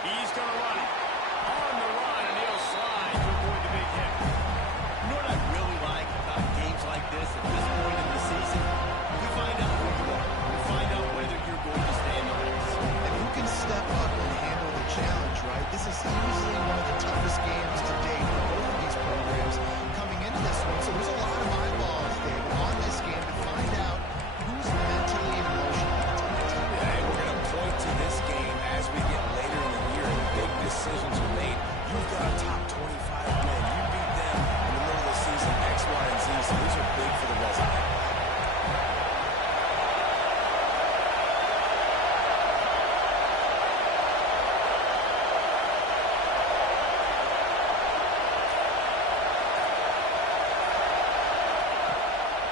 He's going to run it. On the run, and he'll slide to avoid the big hit. You know what I really like about games like this at this point in the season? You find out who you are. You find out whether you're going to stay in the race. And who can step up and handle the challenge, right? This is easily one of the toughest games to date for both of these programs coming into this one. So there's a lot of eyeballs, David, on this game to find out who's mentally and emotionally intact. Yeah, and we're going to point to this game as we get later in the year and big decisions are made. You've got a top 25 win. You beat them in the middle of the season, X, Y, and Z. So these are big for the resume.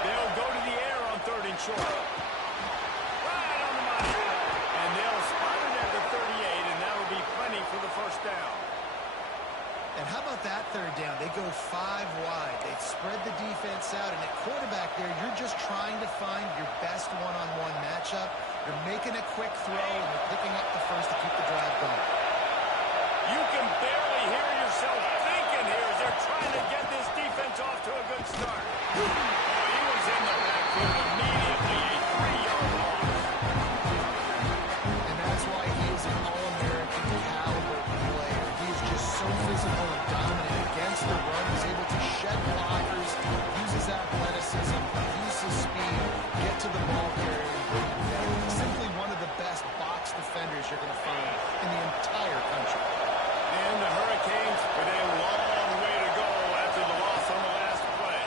They'll go to the air on 3rd and short. Right on the money. And they'll spot it at the 38, and that'll be plenty for the first down. And how about that 3rd down? They go 5 wide. They've spread the defense out, and at quarterback there, you're just trying to find your best one-on-one matchup. You're making a quick throw, and you're picking up the first to keep the drive going. You can barely hear yourself thinking here as they're trying to get this defense off to a good start. Oh, he was in the backfield immediately, a 3-yard loss. And that's why he is an All-American caliber player. He is just so physical and dominant against the run. He's able to shed blockers, uses athleticism, uses speed, get to the ball carrier, and bring him down. He's simply one of the best box defenders you're going to find in the entire country. And the Hurricanes with a long way to go after the loss on the last play.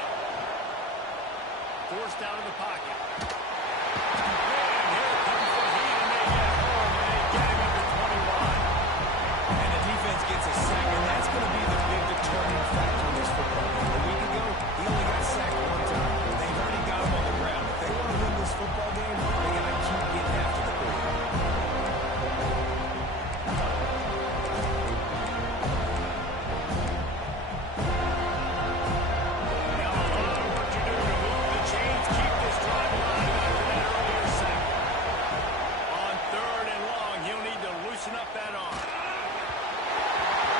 Forced out of the pocket. And here comes the heat, and they get home, and they get him at the 21. And the defense gets a sack, and that's going to be the big determining factor in this football game. A week ago, he only got sacked 1 time. They've already got him on the ground. If they want to win this football game, they got to keep getting after the quarterback. Now, a lot of work to do to move the chains, keep this drive alive after that earlier sack. On 3rd and long, he'll need to loosen up that arm.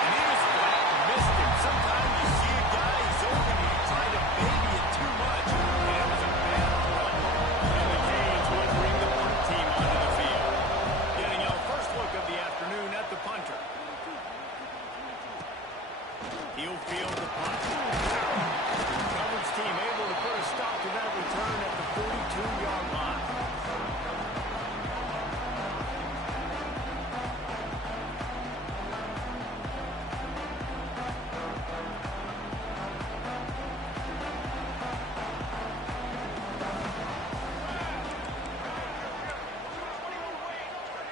And he was flat and missed him. Sometimes you see a guy, he's open, and you try to baby it too much. And it was a bad run. And the Canes would bring the punt team onto the field. Getting our first look of the afternoon at the punter. He'll field the punt. Coverage team able to put a stop to that return at the 42-yard line.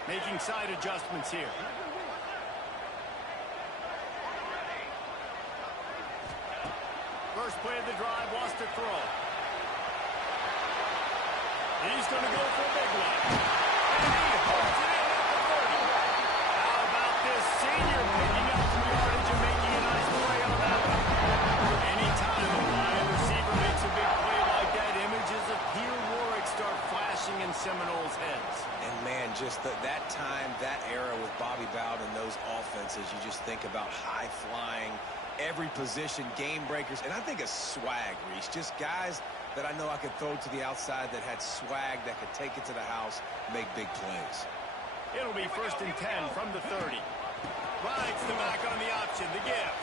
Making side adjustments here. First play of the drive, wants to throw. He's going to go for a big one. And he holds it in at the 30. How about this senior picking up some yardage and making a nice play on that one? Anytime a wide receiver makes a big play like that, images of Pierre Warwick start flashing in Seminoles' heads. And man, just that time, that era with Bobby Bowden and those offenses, you just think about high-flying, every position, game breakers, and I think of swag, Reese. Just guys that I know I could throw to the outside that had swag, that could take it to the house, make big plays. It'll be 1st and 10 from the 30. Rides the back on the option, the give.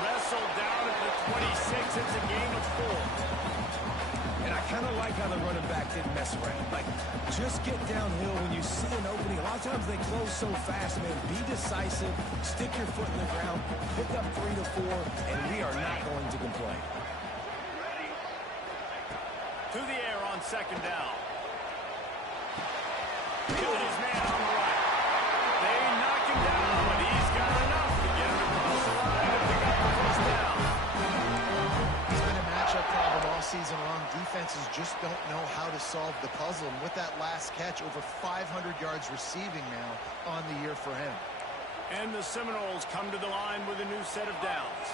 Wrestled down at the 26. It's a gain of 4. And I kind of like how the running back didn't mess around. Like, just get downhill when you see an opening. A lot of times they close so fast, man. Be decisive, stick your foot in the ground, pick up 3 to 4, and we are not going to complain. To the air on 2nd down. Feeling his man on the right. They knock him down, but he's got enough to get him across the line to pick up the first down. It's been a matchup problem all season long. Defenses just don't know how to solve the puzzle. And with that last catch, over 500 yards receiving now on the year for him. And the Seminoles come to the line with a new set of downs.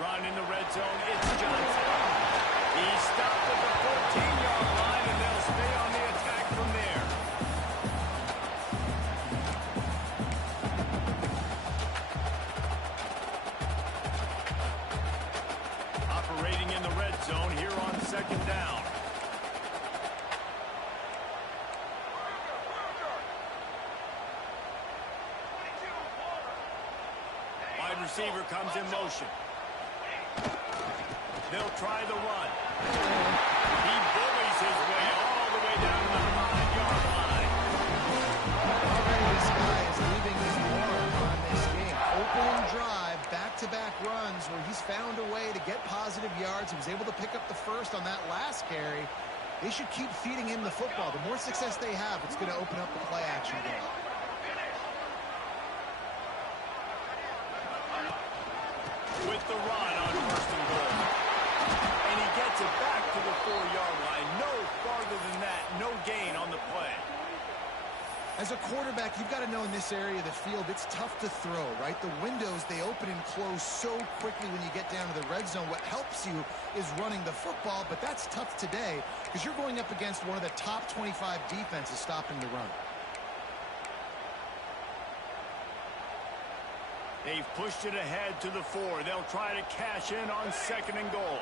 Run in the red zone, it's Johnson. He's stopped at the 14-yard line, and they'll stay on the attack from there. receiver comes in motion. They'll try the run. He bullies his way all the way down to the 5-yard line. Already this guy is leaving his mark on this game. Opening drive, back-to-back runs where he's found a way to get positive yards. He was able to pick up the first on that last carry. They should keep feeding him the football. The more success they have, it's going to open up the play-action game. With the run on first and goal. And he gets it back to the 4-yard line. No farther than that. No gain on the play. As a quarterback, you've got to know in this area of the field, it's tough to throw, right? The windows, they open and close so quickly when you get down to the red zone. What helps you is running the football, but that's tough today because you're going up against one of the top 25 defenses stopping the run. They've pushed it ahead to the 4. They'll try to cash in on second and goal.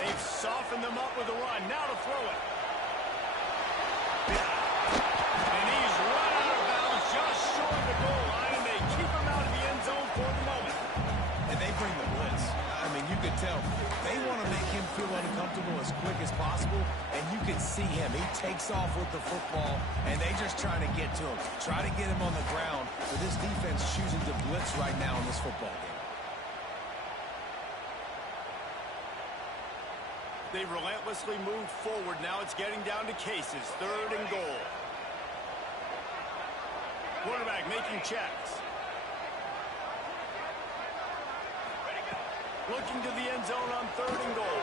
They've softened them up with a run. Now to throw it. And he's run out of bounds just short of the goal line. They keep him out of the end zone for the moment. And they bring the blitz. I mean, you could tell they want to make him feel uncomfortable as quick as possible, and you can see him. He takes off with the football, and they just trying to get to him. Try to get him on the ground, but this defense choosing to blitz right now in this football game. They relentlessly move forward. Now it's getting down to cases. Third and goal. Quarterback making checks. Looking to the end zone on third and goal.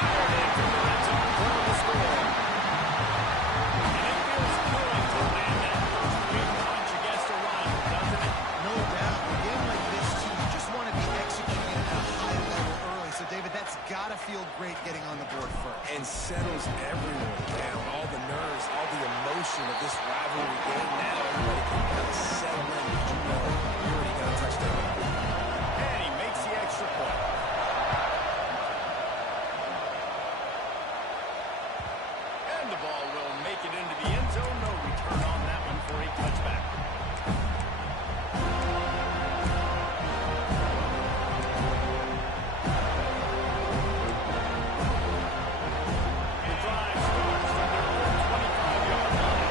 Fired into the red zone for the score. And it feels good to land that first big punch against a run, doesn't it? No doubt. A game like this, too, you just want to be executing at a high level early. So, David, that's got to feel great getting on the board first. And settles everyone down. All the nerves, all the emotion of this rivalry game. Now everybody can kind of settle in. You know, you already got a touchdown. And he makes the extra point. And the ball will make it into the end zone. No return on that one for a touchback. The drive starts from their own 25-yard line.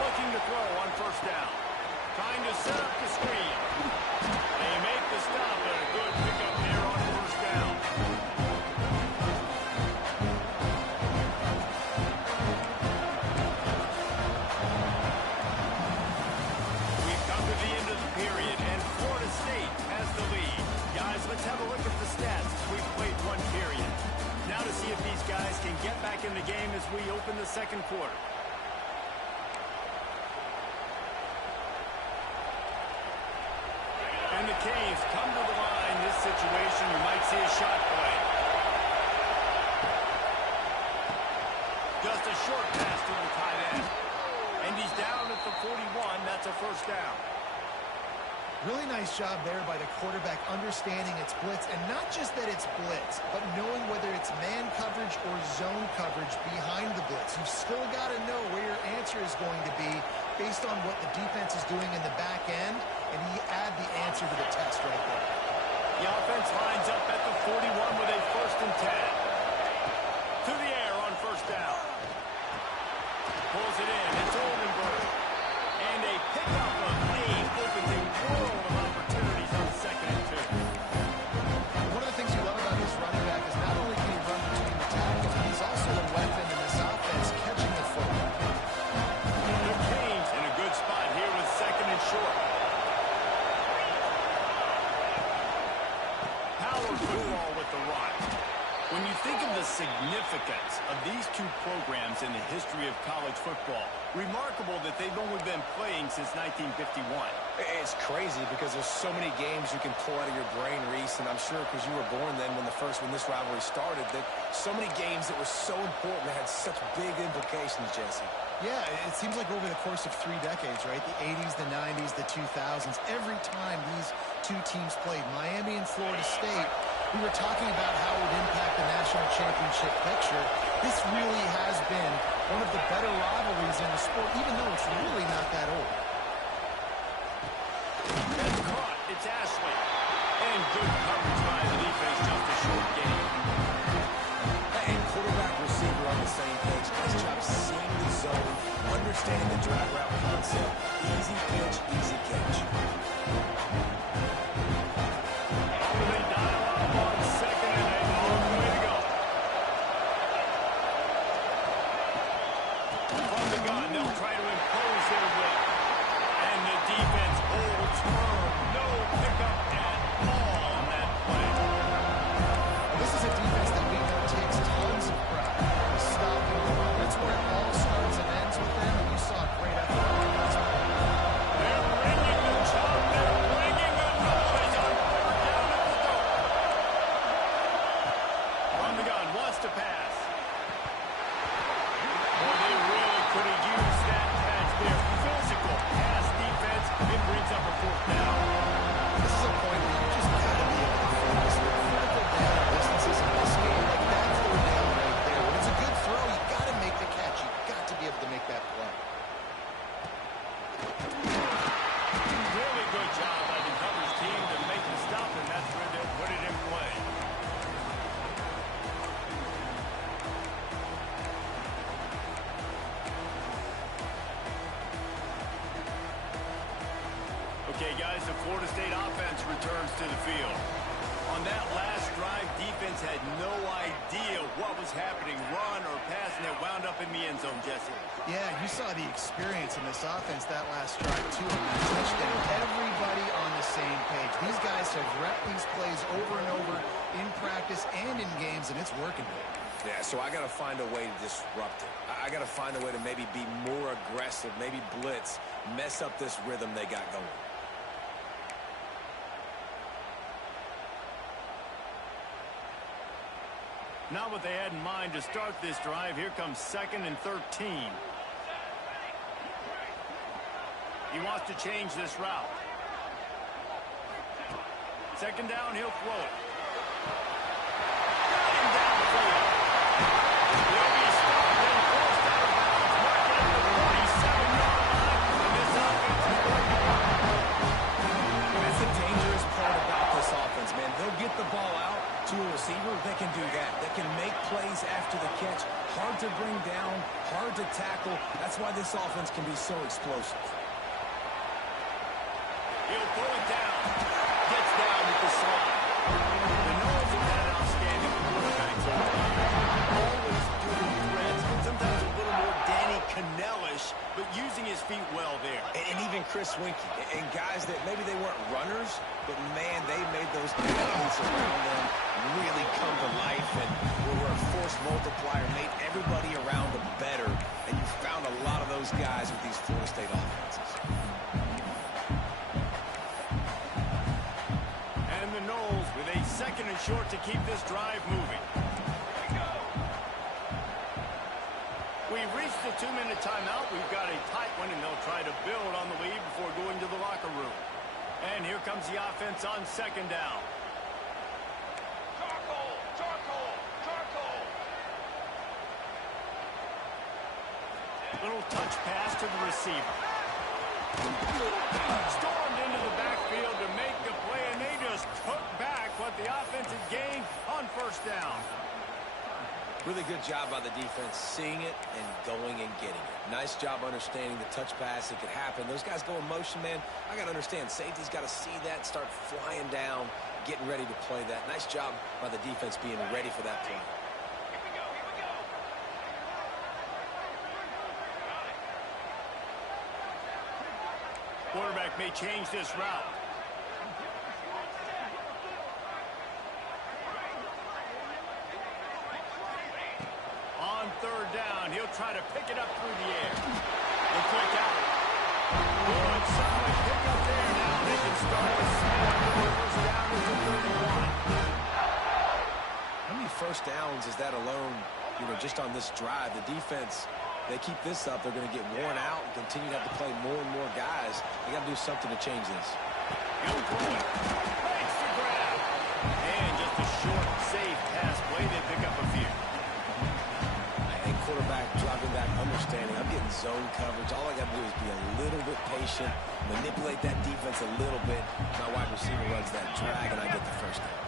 Looking to throw on first down. Trying to set up the screen. They make the stop, and a good pickup there on first down. We've come to the end of the period, and Florida State has the lead. Guys, let's have a look at the stats as we've played one period. Now to see if these guys can get back in the game as we open the second quarter. And the Canes come to the line. This situation, you might see a shot play. Just a short pass to the tight end. And he's down at the 41. That's a first down. Really nice job there by the quarterback understanding its blitz, and not just that it's blitz, but knowing whether it's man coverage or zone coverage behind the blitz. You've still got to know where your answer is going to be based on what the defense is doing in the back end, and you add the answer to the test right there. The offense lines up at the 41 with a first and 10. To the air on first down. Pulls it in. It's Oldenburg. And a pickup of 8 opens a world of opportunities on second and 2. One of the things you love about this running back is not only can he run between the tackles, but he's also a weapon in this offense catching the football. The Canes in a good spot here with second and short. Power football with the run. When you think of the significance of these two programs in the history of college football, remarkable that they've only been playing since 1951. It's crazy because there's so many games you can pull out of your brain, Reese, and I'm sure because you were born then when this rivalry started, that so many games that were so important, that had such big implications, Jesse. Yeah, it seems like over the course of 3 decades, right? The 80s, the 90s, the 2000s, every time these two teams played, Miami and Florida State, we were talking about how it would impact the national championship picture. This really has been one of the better rivalries in the sport, even though it's really not that old. That's caught. It's Ashley. And good coverage by the defense. Just a short game. And quarterback receiver on the same page. Nice job seeing the zone, understanding the drag route concept. Easy pitch, easy catch. They dial up on second and a long way to go. From the gun, they'll try to impose their will. And the defense holds firm. No pickup at all on that play. This is a defense that we know takes tons of pride. Stopping the run. That's where it all starts and ends with them, and you saw a great effort on the defense. They're bringing the chop. They're bringing the noise on third down at the goal. From the gun, wants to pass. Boy, they really could have used that catch there. Physical pass defense. It brings up a fourth down. This is a point where you just got to be able to focus. The critical down distances in this game, like that's the nail right there. When it's a good throw, you got to make the catch. You got to be able to make that play. Really good job by the coverage team to make the stop, and that's where they'll put it in play. Okay, guys, the Florida State offense returns to the field. On that last drive, defense had no idea what was happening, run or pass, and it wound up in the end zone, Jesse. Yeah, you saw the experience in this offense that last drive, too, on that touchdown. Everybody on the same page. These guys have repped these plays over and over in practice and in games, and it's working. Yeah, so I got to find a way to disrupt it. I got to find a way to maybe be more aggressive, maybe blitz, mess up this rhythm they got going. Not what they had in mind to start this drive. Here comes 2nd and 13. He wants to change this route. 2nd down, he'll throw it. Got him downfield. He'll be stopped and forced out of bounds. Marking at the 47-yard line. And this offense is working. That's the dangerous part about this offense, man. They'll get the ball out to a receiver. They can do that. They can make plays after the catch. Hard to bring down, hard to tackle. That's why this offense can be so explosive. He'll pull it down. Gets down with the slide. The Knowles have had outstanding quarterbacks over time. Always dual threats. Sometimes a little more Danny Cannell-ish, but using his feet well there. And even Chris Winkie. And guys that maybe they weren't runners, but man, they made those athletes around them really come to life, and were a force multiplier, made everybody around them better, and you found a lot of those guys with these Florida State offenses. And the Knowles with a 2nd and short to keep this drive moving. We've reached the 2-minute timeout. We've got a tight one, and they'll try to build on the lead before going to the locker room. And here comes the offense on 2nd down. Little touch pass to the receiver. Stormed into the backfield to make the play, and they just took back what the offense had gained on 1st down. Really good job by the defense, seeing it and going and getting it. Nice job understanding the touch pass. It could happen. Those guys go in motion, man. I got to understand, safety's got to see that, start flying down, getting ready to play that. Nice job by the defense being ready for that play. Quarterback may change this route. On 3rd down, he'll try to pick it up through the air. The quick out. Good, solid pick up there. Now they can start to snap the 1st down into 31. How many 1st downs is that alone, just on this drive? The defense, they keep this up, they're going to get worn out and continue to have to play more and more guys. They got to do something to change this. He'll throw it. Makes the grab. And just a short, safe pass play. They pick up a few. And quarterback dropping back zone coverage. All I got to do is be a little bit patient, manipulate that defense a little bit. My wide receiver runs that drag, and I get the first down.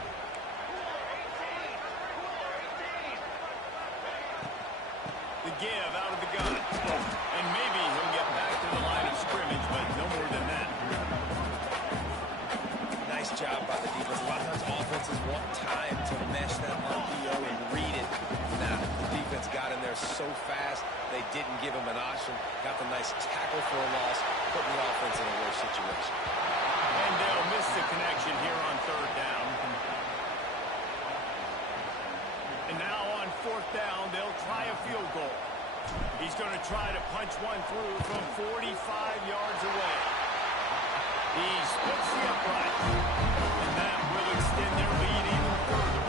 The give out of the gun. And maybe he'll get back to the line of scrimmage, but no more than that. Nice job by the defense. A lot of times offenses want time to mesh that RPO and read it. Now, the defense got in there so fast, they didn't give him an option. Got the nice tackle for a loss, put the offense in a worse situation. And they'll miss the connection here on third down. And now on fourth down, they'll try a field goal. He's going to try to punch one through from 45 yards away. He splits the upright. And that will extend their lead even further.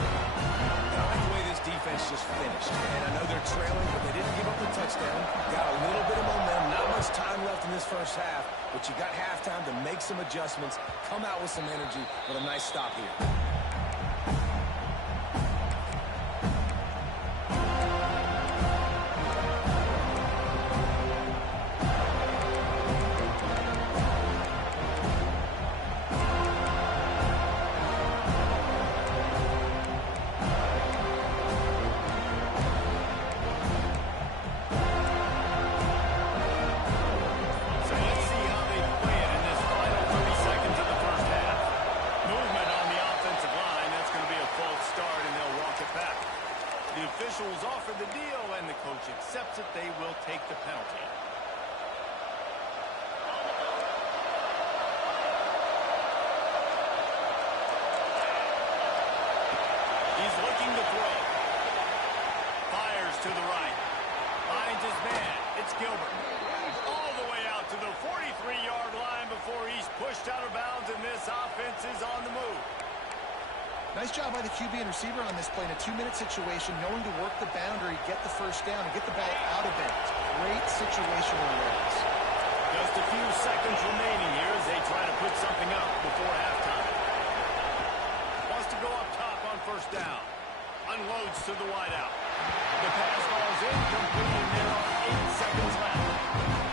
I like the way this defense just finished. And I know they're trailing, but they didn't give up the touchdown. Got a little bit of momentum. Not much time left in this first half, but you got halftime to make some adjustments, come out with some energy, with a nice stop here. Officials offer the deal, and the coach accepts it. They will take the penalty. He's looking to throw. Fires to the right. Finds his man. It's Gilbert. All the way out to the 43-yard line before he's pushed out of bounds, and this offense is on the move. Nice job by the QB and receiver on this play in a 2-minute situation, knowing to work the boundary, get the first down, and get the ball out of bounds. Great situational awareness. Just a few seconds remaining here as they try to put something up before halftime. Wants to go up top on first down. Unloads to the wideout. The pass falls incomplete, and there are 8 seconds left.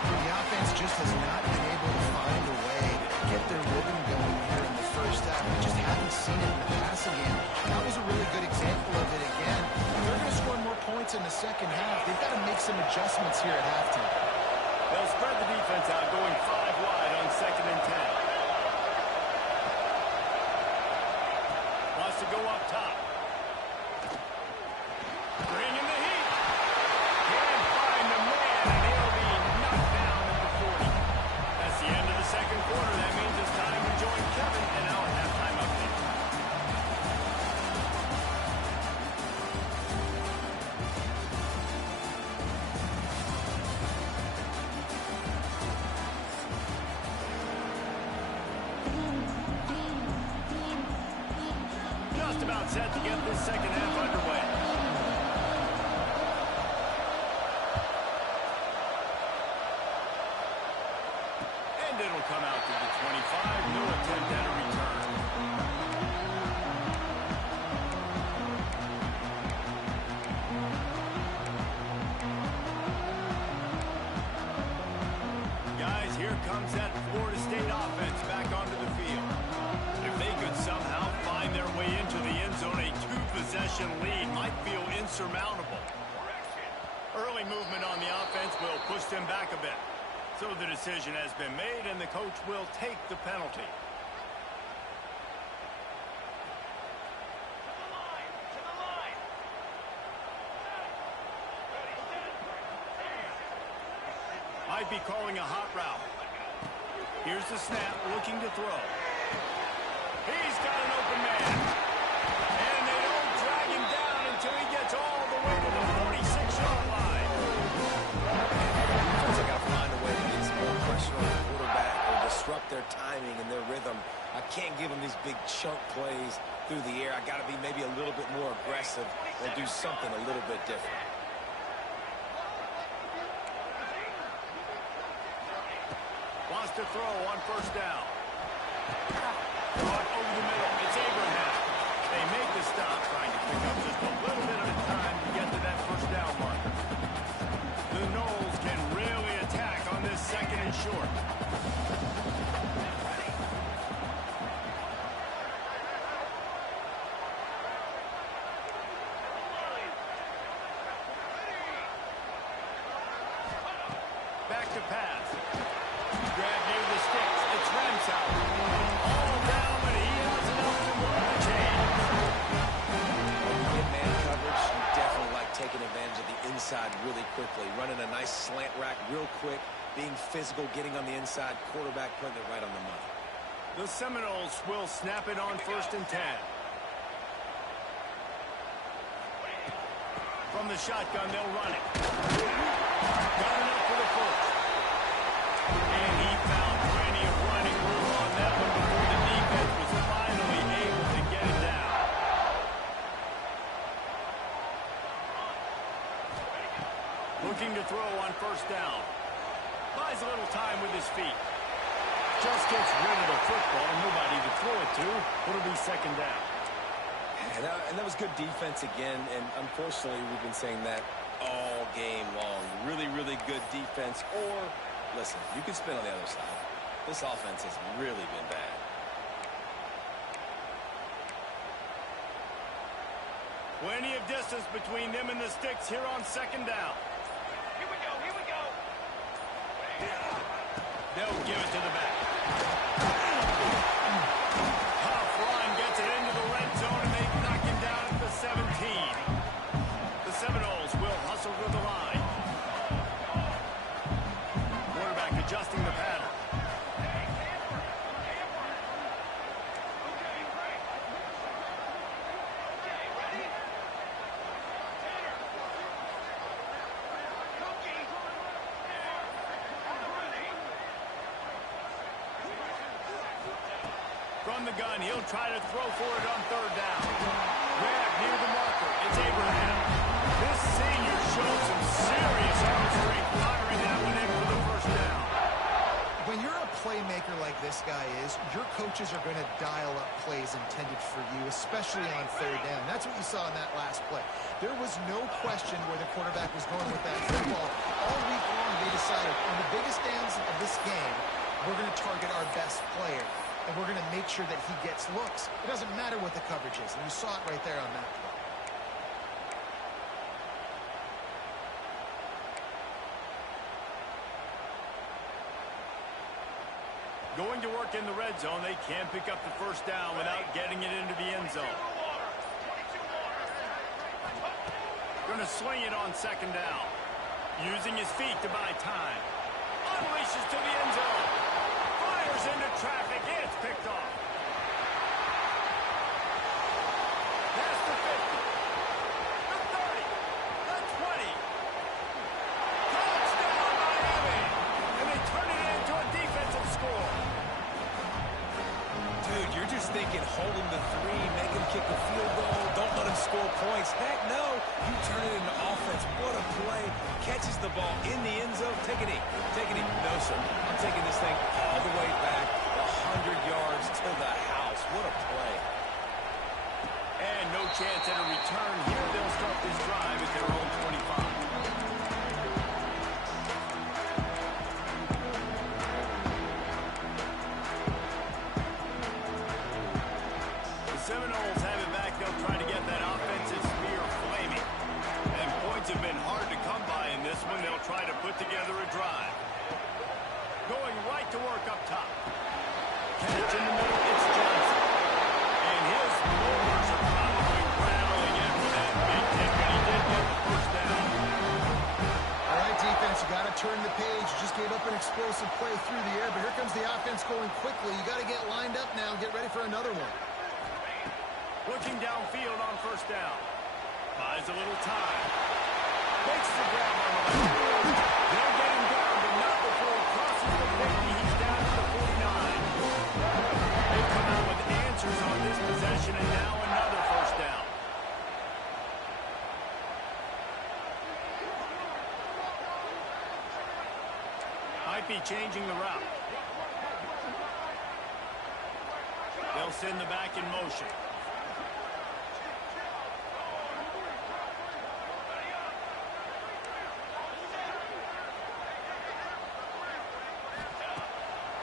The offense just has not been able to find a way to get their rhythm going here in the first half. We just haven't seen it in the passing game. That was a really good example of it again. If they're going to score more points in the second half, they've got to make some adjustments here at halftime. They'll spread the defense out, going 5 wide on 2nd and 10. Wants to go up top. Bring in the heat. Can't find the man, and he'll be knocked down at the 40. That's the end of the second quarter. That means it's time to join Kevin in our halftime update. Just about set to get this second half underway. And it'll come out to the 25. No attempt at a return. Guys, here comes that Florida State offense back onto the field. If they could somehow find their way into the end zone, a 2-possession lead might feel insurmountable. Early movement on the offense will push them back a bit. So the decision has been made, and the coach will take the penalty. Might be calling a hot route. Here's the snap, looking to throw. He's got an open man. And they don't drag him down until he gets all the way to the 46-yard line. Defense, I got to find a way to get some more pressure on the quarterback or disrupt their timing and their rhythm. I can't give them these big chunk plays through the air. I got to be maybe a little bit more aggressive or do something a little bit different. Wants to throw on first down. Brought over the middle. It's Abraham. They make the stop, trying to pick up just a little bit of time to get to that first down mark. The Knowles can really inside really quickly, running a nice slant rack real quick, being physical, getting on the inside, quarterback putting it right on the money. The Seminoles will snap it on 1st and 10. From the shotgun, they'll run it. Got enough for the first. And he found plenty of running room on that one before the defense was finally able to get it down. Looking to throw on 1st down. Buys a little time with his feet. Just gets rid of the football. Nobody to throw it to. It'll be 2nd down. And that was good defense again, and unfortunately we've been saying that all game long. Really, really good defense. Or, listen, you can spin on the other side. This offense has really been bad. Plenty of distance between them and the sticks here on 2nd down. Here we go, here we go. They'll give it to the back. Tough run gets it into the red zone, and they knock him down at the 17. The Seminoles will hustle to the line. Quarterback adjusting the pattern. From the gun, he'll try to throw for it on 3rd down. Grab near the marker. It's Abraham. This senior showed some serious arm strength, firing that one in for the 1st down. When you're a playmaker like this guy is, your coaches are going to dial up plays intended for you, especially on 3rd down. That's what you saw in that last play. There was no question where the quarterback was going with that football. All week long, they decided on the biggest downs of this game, we're going to target our best player. And we're going to make sure that he gets looks. It doesn't matter what the coverage is. And you saw it right there on that play. Going to work in the red zone. They can't pick up the 1st down without getting it into the end zone. Going to sling it on 2nd down. Using his feet to buy time. Unleashes to the end zone. Fires into traffic. It's picked off. Past the 50. The 30. The 20. Touchdown, Miami. And they turn it into a defensive score. Dude, you're just thinking hold him to 3, make him kick a field goal, don't let him score points. Heck no, you turn it into offense. What a play. Catches the ball in the end zone. Take a knee. Take a knee. No, sir. I'm taking this thing all the way back 100 yards to the house. What a play. And no chance at a return here. They'll start this drive at their own 25. Seminoles have it back. They'll try to get that offensive spear flaming. And points have been hard to come by in this one. They'll try to put together a drive. Going right to work up top. Catch in the middle. It's Johnson. And his bowlers are probably rattling after that big kick, and he did get the 1st down. All right, defense, you got to turn the page. You just gave up an explosive play through the air, but here comes the offense going quickly. You got to get lined up now. Get ready for another one. Looking downfield on 1st down. Buys a little time. Makes the grab on the left. They'll get him down, but not before he crosses the 50. He's down to the 49. They've come out with answers on this possession, and now another 1st down. Might be changing the route. They'll send the back in motion.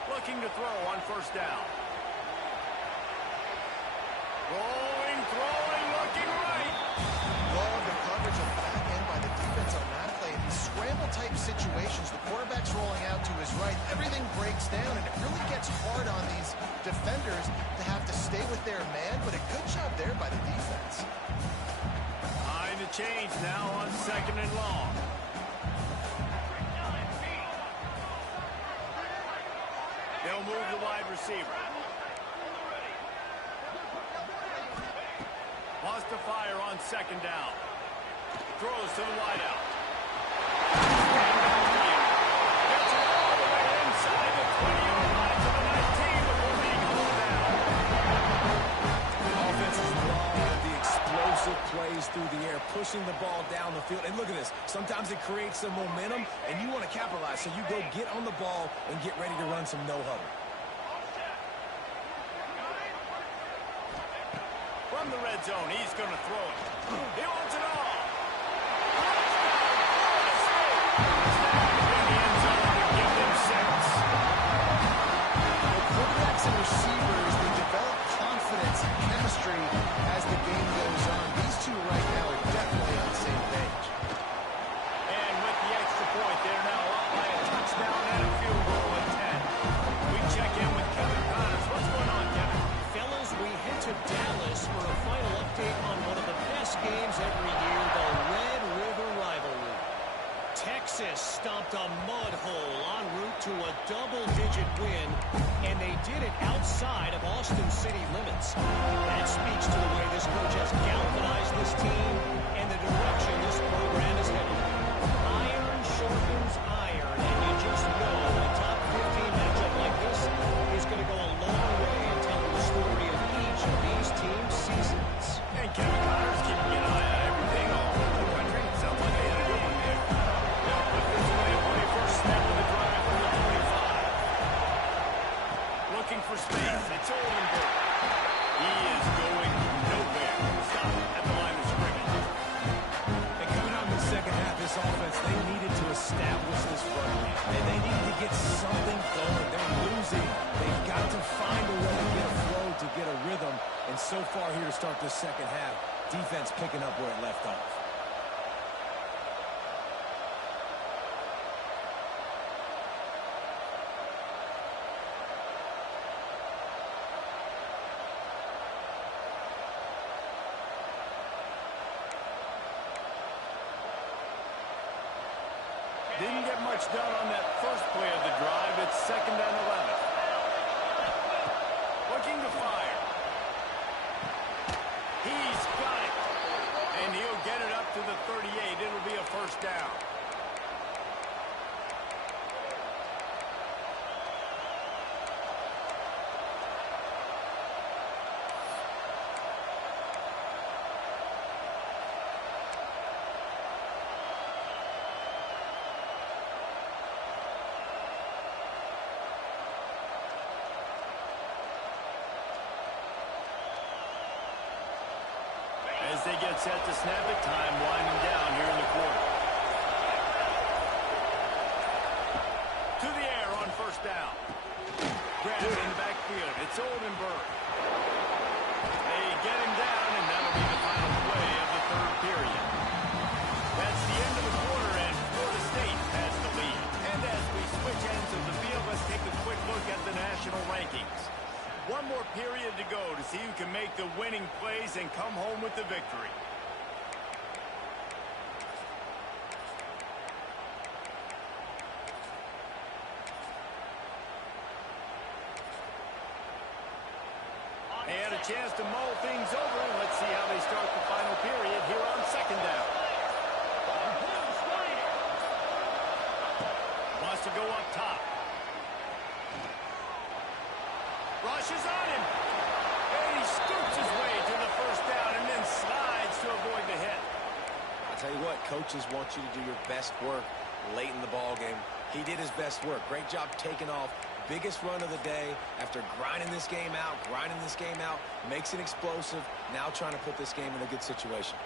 Looking to throw on 1st down. Rolling, throwing, looking right. Love the coverage on the back end by the defense on that play. In these scramble-type situations, the quarterback's rolling out to his right. Everything breaks down, and it really gets hard on these defenders to have to stay with their man, but a good job there by the defense. Behind the change now on 2nd and long. They'll move the wide receiver. Wants to fire on 2nd down. Throws to the wideout. Gets it all the way inside the 20-yard line to the 19 before being hauled down. Offenses love the explosive plays through the air, pushing the ball down the field. And look at this. Sometimes it creates some momentum, and you want to capitalize. So you go get on the ball and get ready to run some no-huddle. From the red zone, he's going to throw it. He wants it all. In the end zone to give them 6. The quarterbacks and receivers, they develop confidence and chemistry as the game goes on. These two right now are definitely on the same page. And with the extra point, they're now up by a touchdown and a field goal at 10. We check in with Kevin Connors. What's going on, Kevin? Fellas, we head to Dallas for a final update on one of the best games every year, the Red River rivalry. Texas stomped a mud hole en route to a double-digit win, and they did it outside of Austin city limits. That speaks to the way this coach has galvanized this team and the direction this program is headed. Iron sharpens iron, and you just know a top 15 matchup like this is going to go a long way in telling the story of each of these teams' seasons. And Kevin Connors keeping an eye on everything all over the country. Sounds like they had a good one there. They'll put this way for a first snap of the drive from the 25. Looking for space. It's Oldenburg. He is going nowhere. Stop at the line of scrimmage. And coming out in the second half, this offense, they needed to establish this run game. And they needed to get something going. They're losing. They've got to find a way to get a flow, to get a rhythm. And so far here to start this second half, defense picking up where it left off. Didn't get much done on that first play of the drive. It's 2nd and 11. Looking to fire. He's got it. And he'll get it up to the 38. It'll be a first down. As they get set to snap it, time winding down here in the quarter. To the air on first down. Grab it in the backfield. It's Oldenburg. They get him down, and that'll be the final play of the third period. That's the end of the quarter, and Florida State has the lead. And as we switch ends of the field, let's take a quick look at the national rankings. One more period to go to see who can make the winning plays and come home with the victory. They had a chance to mull things over. Let's see how they start the final period here on 2nd down. Wants to go up top. Rushes on him. And he scoops his way to the first down and then slides to avoid the hit. I'll tell you what, coaches want you to do your best work late in the ball game. He did his best work. Great job taking off. Biggest run of the day after grinding this game out, makes it explosive. Now trying to put this game in a good situation.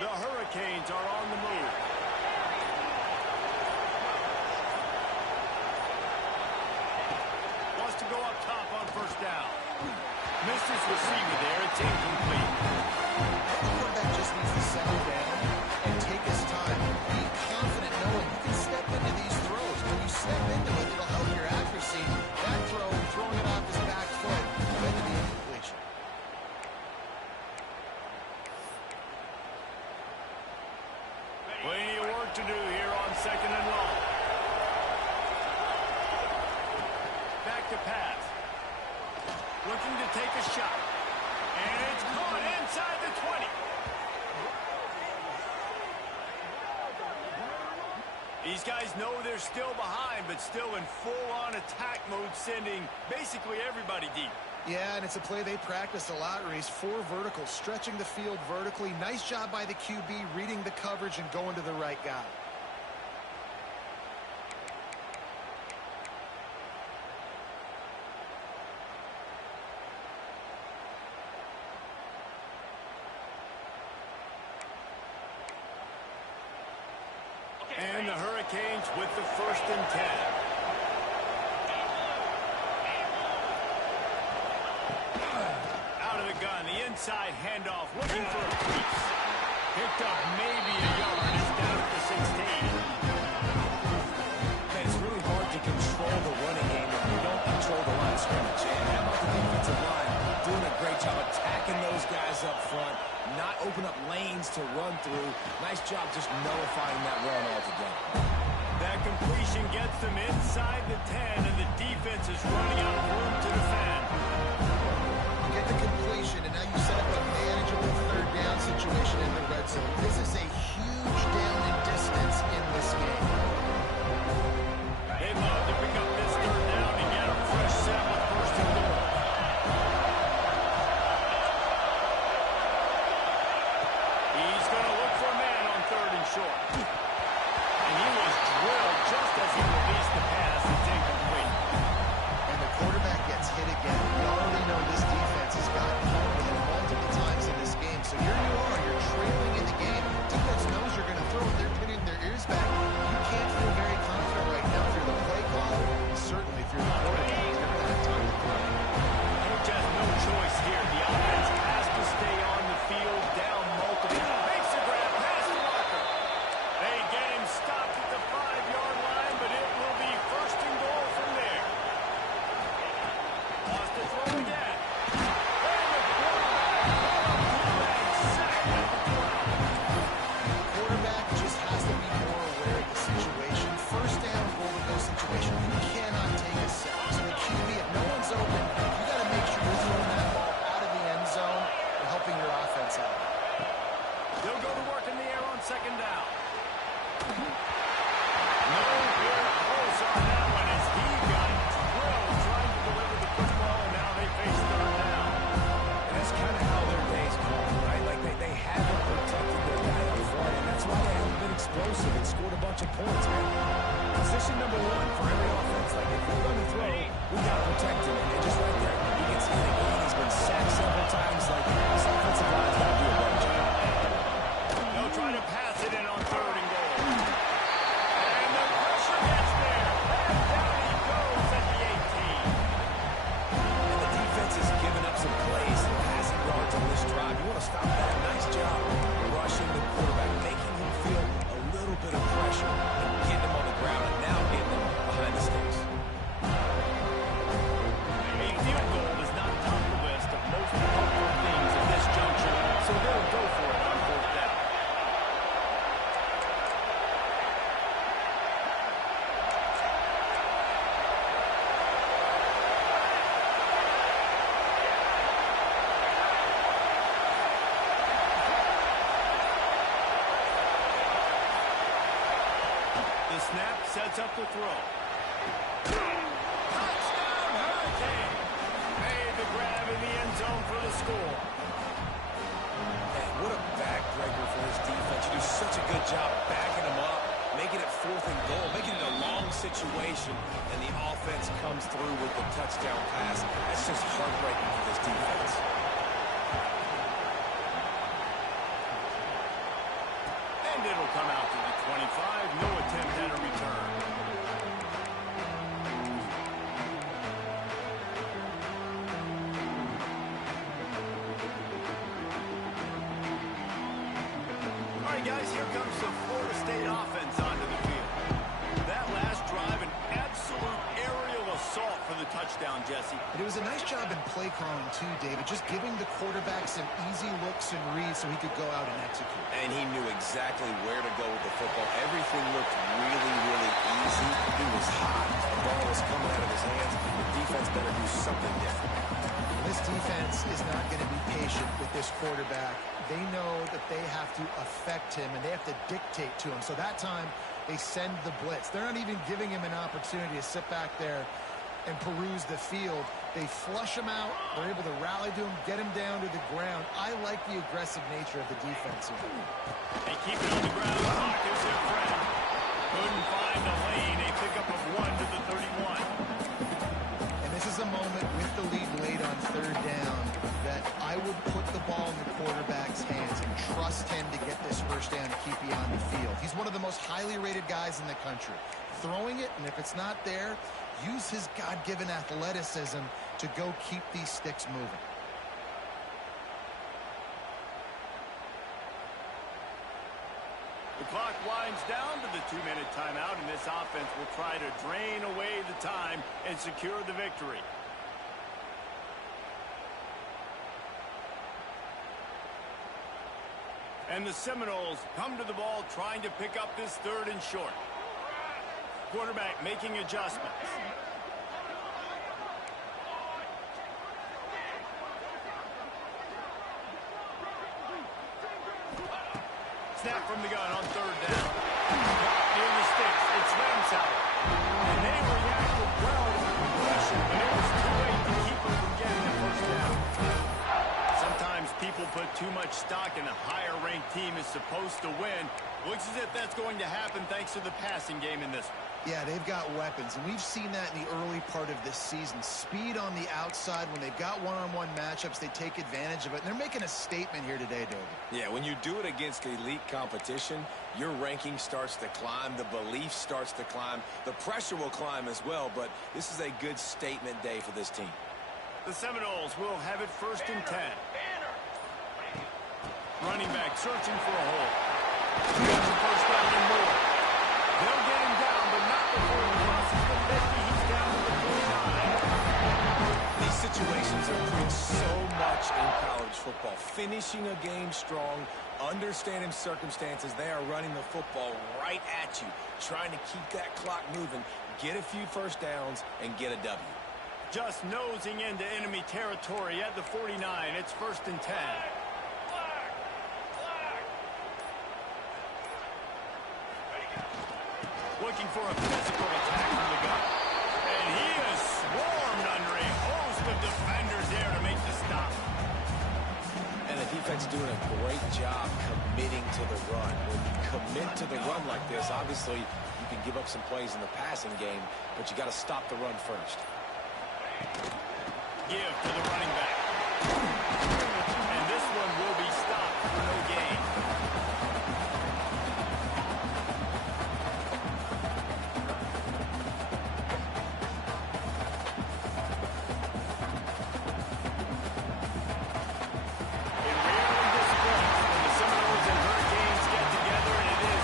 The Hurricanes are on the move. Wants to go up top on first down. Misses receiver there. It's incomplete. The quarterback just needs to settle down and take his time. Be confident knowing you can step into these throws. When you step into it, it'll help your accuracy. That throw, throwing it off his back foot, led to the incompletion. Plenty of work to do here on 2nd and long. Back to pass. Looking to take a shot. And it's caught inside the 20. These guys know they're still behind, but still in full-on attack mode, sending basically everybody deep. Yeah, and it's a play they practice a lot, Reese. 4 verticals, stretching the field vertically. Nice job by the QB, reading the coverage and going to the right guy. And the Hurricanes with the 1st and 10. Out of the gun, the inside handoff, looking for a crease. Picked up maybe a yard. It's down at the 16. Man, it's really hard to control the running game if you don't control the line of scrimmage. And how about the defensive line doing a great job attacking those guys up front, not open up lanes to run through. Nice job just nullifying that run altogether. That completion gets them inside the 10, and the defense is running out of room to defend. You get the completion, and now you set up a manageable 3rd down situation in the red zone. This is a huge down in distance in this game. They love to pick up this 3rd down and get a fresh set with 1st and goal. He's going to look for a man on 3rd and short. And he was drilled just as he released the pass. It's incomplete. And the quarterback gets hit again. We already know this defense has gotten home with him multiple times in this game. So here you are, you're trailing in the game. Defense knows you're going to throw it. They're pinning their ears back. You can't feel very confident right now through the play call, certainly through the quarterback. You're going to have time to throw. Coach has no choice here. The offense has to stay on the field, down multiple. Makes the grab, pass to Walker. They get him stopped at the 5-yard line, but it will be 1st and goal from there. Lost to throw again. And the quarterback sacked at the 12. Quarterback just has to be more aware of the situation. 1st down, goal to go situation. You cannot take a sack. So the QB, if no one's open, you got to make sure you're throwing that ball out of the end zone and helping your offense out. They'll go to work in the air on 2nd down. No good close on that one as he got drilled trying to deliver the football, and now they face 3rd down. And that's kind of how their day's gone, right? Like they haven't protected their guy up front, and that's why they haven't been explosive and scored a bunch of points, man. Position number 1 for every offense. Like, if we're going to throw, we got to protect him. And just right there, he gets hit again. He's been sacked several times. Like, this offensive line's got to do a better job. They'll try to pass it in on 3rd and goal. And the pressure gets there. And down he goes at the 18. And the defense has given up some plays and passing yards on this drive. You want to stop that? Nice job rushing the quarterback, making him feel a little bit of pressure and getting him on the ground and now getting him behind the sticks. A field goal is not top the list of most important things at this juncture, so they'll go for it on 4th down. The snap sets up the throw. Touchdown, Hurricane! Made the grab in the end zone for the score. Man, what a backbreaker for his defense. You do such a good job backing him up, making it 4th and goal, making it a long situation, and the offense comes through with the touchdown pass. That's just heartbreaking for this defense. And it'll come out to the 25. No attempt at a return. right, guys, here comes the Florida State offense onto the field. That last drive, an absolute aerial assault for the touchdown, Jesse. It was a nice job in play calling, too, David, just giving the quarterback some easy looks and reads so he could go out and execute. And he knew exactly where to go with the football. Everything looked really, really easy. He was hot. The ball was coming out of his hands. The defense better do something different. This defense is not going to be patient with this quarterback. They know that they have to affect him, and they have to dictate to him. So that time, they send the blitz. They're not even giving him an opportunity to sit back there and peruse the field. They flush him out. They're able to rally to him, get him down to the ground. I like the aggressive nature of the defense here. They keep it on the ground. Clock is their friend. Couldn't find a lane. A pickup of 1 to the 31. And this is a moment with the lead late on third down that I would put the ball in the quarterback's hands and trust him to get this first down to keep you on the field. He's one of the most highly rated guys in the country. Throwing it, and if it's not there, use his God-given athleticism to go keep these sticks moving. The clock winds down to the 2-minute timeout, and this offense will try to drain away the time and secure the victory. And the Seminoles come to the ball trying to pick up this 3rd and short. Quarterback making adjustments. Snap from the gun on 3rd down. Near the sticks, it's Ramsauer. And they reacted well to the completion, but it was too late to keep them from getting the first down. Sometimes people put too much stock in a higher-ranked team is supposed to win. Looks as if that's going to happen thanks to the passing game in this one. Yeah, they've got weapons, and we've seen that in the early part of this season. Speed on the outside. When they've got one-on-one matchups, they take advantage of it. And they're making a statement here today, David. Yeah, when you do it against elite competition, your ranking starts to climb. The belief starts to climb. The pressure will climb as well, but this is a good statement day for this team. The Seminoles will have it 1st and 10. Running back searching for a hole. He gets the first down and more. They'll get him down, but not before he crosses the 50. He's down to the 49. These situations are preached so much in college football. Finishing a game strong, understanding circumstances. They are running the football right at you, trying to keep that clock moving, get a few first downs, and get a W. Just nosing into enemy territory at the 49. It's 1st and 10. Looking for a physical attack from the gun. And he is swarmed under a host of defenders there to make the stop. And the defense doing a great job committing to the run. When you commit to the run like this, obviously you can give up some plays in the passing game, but you got to stop the run first. Give to the running back.